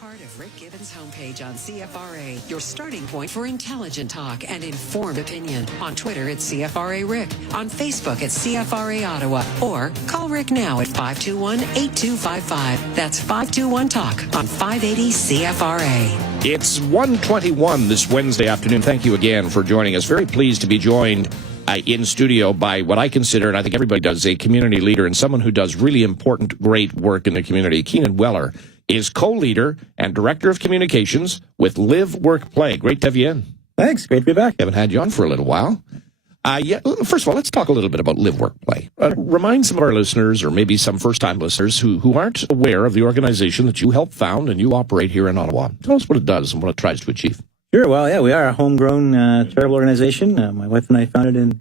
part of Rick Gibbons' homepage on CFRA, your starting point for intelligent talk and informed opinion. On Twitter, it's CFRA Rick. On Facebook, it's CFRA Ottawa. Or call Rick now at 521-8255. That's 521-TALK on 580 CFRA. It's 1:21 this Wednesday afternoon. Thank you again for joining us. Very pleased to be joined in studio by what I consider, and I think everybody does, a community leader and someone who does really important, great work in the community. Keenan Wellar is co-leader and director of communications with LiveWorkPlay. Great to have you in. Thanks. Great to be back. Haven't had you on for a little while. First of all, let's talk a little bit about LiveWorkPlay. Remind some of our listeners, or maybe some first-time listeners who aren't aware of the organization that you helped found and you operate here in Ottawa. Tell us what it does and what it tries to achieve. Sure. Well, yeah, we are a homegrown charitable organization. My wife and I founded in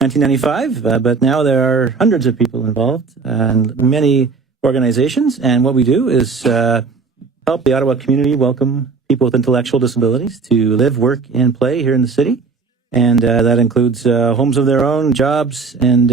1995, but now there are hundreds of people involved and many organizations. And what we do is help the Ottawa community welcome people with intellectual disabilities to live, work, and play here in the city. And that includes homes of their own, jobs, and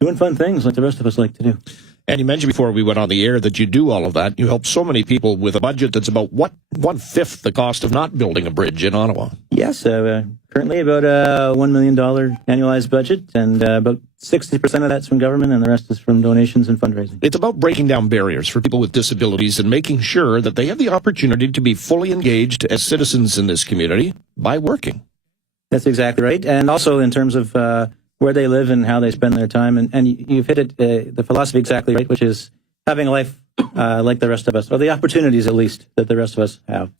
doing fun things like the rest of us like to do. And you mentioned before we went on the air that you do all of that. You help so many people with a budget that's about, one-fifth the cost of not building a bridge in Ottawa? Yes, currently about a $1 million annualized budget, and about 60% of that's from government, and the rest is from donations and fundraising. It's about breaking down barriers for people with disabilities and making sure that they have the opportunity to be fully engaged as citizens in this community by working. That's exactly right. And also in terms of where they live and how they spend their time. And you've hit it, the philosophy exactly right, which is having a life like the rest of us, or the opportunities at least that the rest of us have.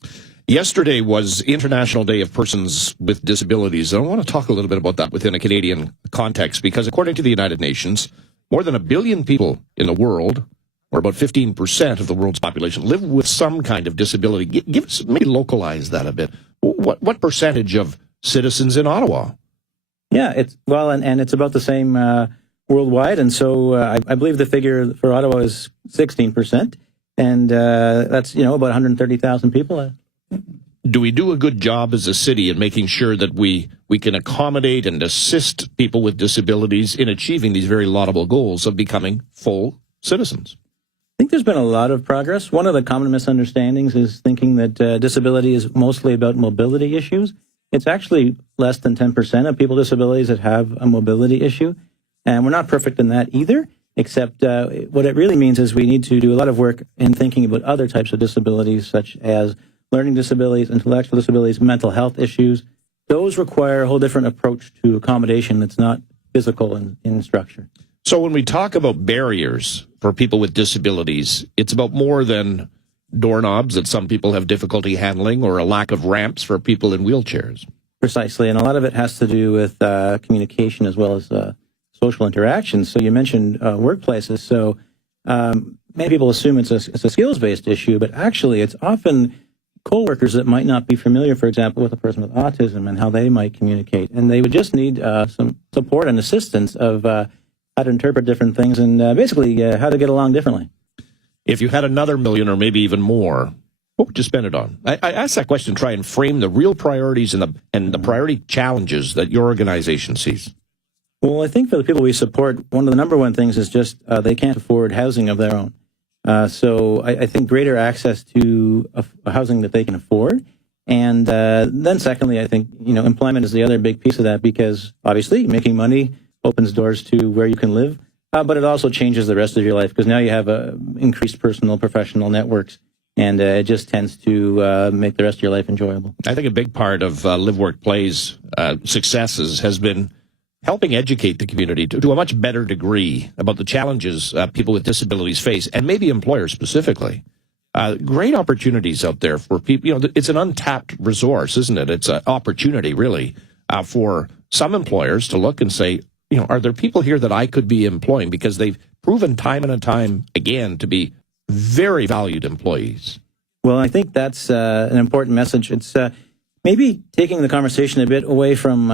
Yesterday was International Day of Persons with Disabilities. And I want to talk a little bit about that within a Canadian context, because according to the United Nations, more than 1 billion people in the world, or about 15% of the world's population, live with some kind of disability. Give us, maybe localize that a bit. What percentage of citizens in Ottawa? Yeah, it's and it's about the same worldwide, and so I believe the figure for Ottawa is 16%, and that's about 130,000 people. Do we do a good job as a city in making sure that we can accommodate and assist people with disabilities in achieving these very laudable goals of becoming full citizens? I think there's been a lot of progress. One of the common misunderstandings is thinking that disability is mostly about mobility issues. It's actually less than 10% of people with disabilities that have a mobility issue. And we're not perfect in that either, except what it really means is we need to do a lot of work in thinking about other types of disabilities, such as learning disabilities, intellectual disabilities, mental health issues. Those require a whole different approach to accommodation that's not physical in structure. So when we talk about barriers for people with disabilities, it's about more than doorknobs that some people have difficulty handling, or a lack of ramps for people in wheelchairs. Precisely, and a lot of it has to do with communication as well as social interactions. So you mentioned workplaces. So many people assume it's a skills-based issue, but actually it's often coworkers that might not be familiar, for example, with a person with autism and how they might communicate. And they would just need some support and assistance of how to interpret different things and basically how to get along differently. If you had another million or maybe even more, what would you spend it on? I asked that question to try and frame the real priorities and the priority challenges that your organization sees. Well, I think for the people we support, one of the number one things is just they can't afford housing of their own. So I think greater access to a housing that they can afford. And then secondly, I think, employment is the other big piece of that, because obviously making money opens doors to where you can live. But it also changes the rest of your life, because now you have increased personal, professional networks, and it just tends to make the rest of your life enjoyable. I think a big part of LiveWorkPlay's successes has been helping educate the community to a much better degree about the challenges people with disabilities face, and maybe employers specifically. Great opportunities out there for people. It's an untapped resource, isn't it? It's an opportunity, really, for some employers to look and say, are there people here that I could be employing? Because they've proven time and time again to be very valued employees. Well, I think that's an important message. It's maybe taking the conversation a bit away from,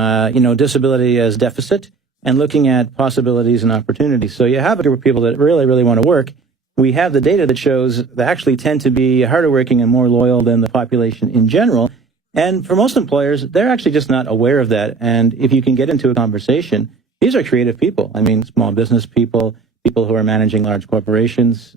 disability as deficit and looking at possibilities and opportunities. So you have a group of people that really, really want to work. We have the data that shows they actually tend to be harder working and more loyal than the population in general. And for most employers, they're actually just not aware of that. And if you can get into a conversation, these are creative people. I mean, small business people, people who are managing large corporations,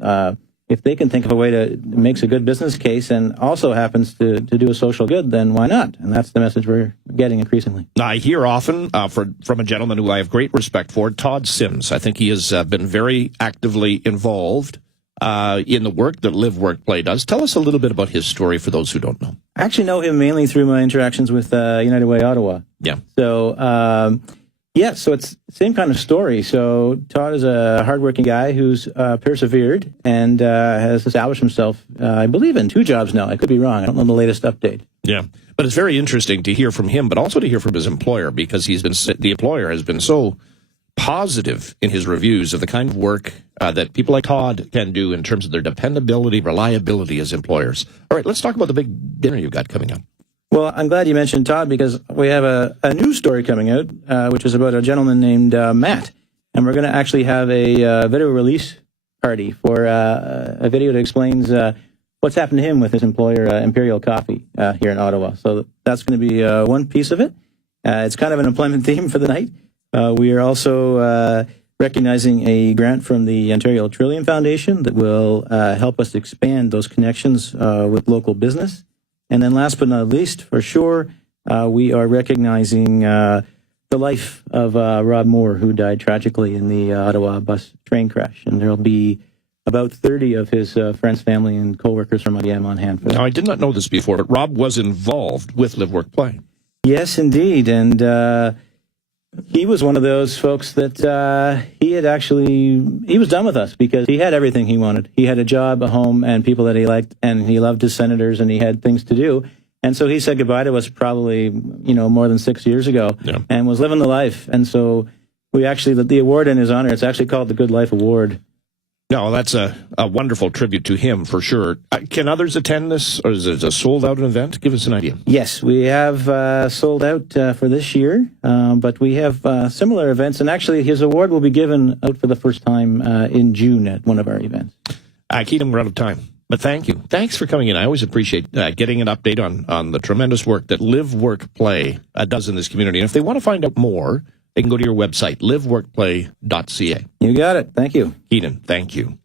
if they can think of a way to makes a good business case and also happens to do a social good, then why not? And that's the message we're getting increasingly. I hear often from a gentleman who I have great respect for, Todd Sims. I think he has been very actively involved in the work that LiveWorkPlay does. Tell us a little bit about his story for those who don't know. I actually know him mainly through my interactions with United Way Ottawa. Yeah. So, so it's the same kind of story. So Todd is a hardworking guy who's persevered and has established himself, I believe, in 2 jobs now. I could be wrong. I don't know the latest update. Yeah. But it's very interesting to hear from him, but also to hear from his employer, because the employer has been so positive in his reviews of the kind of work that people like Todd can do in terms of their dependability, reliability as employers. All right, let's talk about the big dinner you've got coming up. Well, I'm glad you mentioned Todd, because we have a new story coming out, which is about a gentleman named Matt. And we're going to actually have a video release party for a video that explains what's happened to him with his employer, Imperial Coffee, here in Ottawa. So that's going to be one piece of it. It's kind of an employment theme for the night. We are also recognizing a grant from the Ontario Trillium Foundation that will help us expand those connections with local business. And then last but not least, for sure, we are recognizing the life of Rob Moore, who died tragically in the Ottawa bus train crash. And there will be about 30 of his friends, family, and coworkers from IBM on hand for that. Now, I did not know this before, but Rob was involved with LiveWorkPlay. Yes, indeed. And he was one of those folks that he was done with us because he had everything he wanted. He had a job, a home, and people that he liked, and he loved his senators, and he had things to do. And so he said goodbye to us probably, more than 6 years ago, and was living the life. And so we actually, the award in his honor, it's actually called the Good Life Award. No, that's a wonderful tribute to him, for sure. Can others attend this, or is it a sold-out event? Give us an idea. Yes, we have sold out for this year, but we have similar events. And actually, his award will be given out for the first time in June at one of our events. Keenan, we're out of time. But thank you. Thanks for coming in. I always appreciate getting an update on the tremendous work that LiveWorkPlay does in this community. And if they want to find out more, they can go to your website, liveworkplay.ca. You got it. Thank you. Keenan, thank you.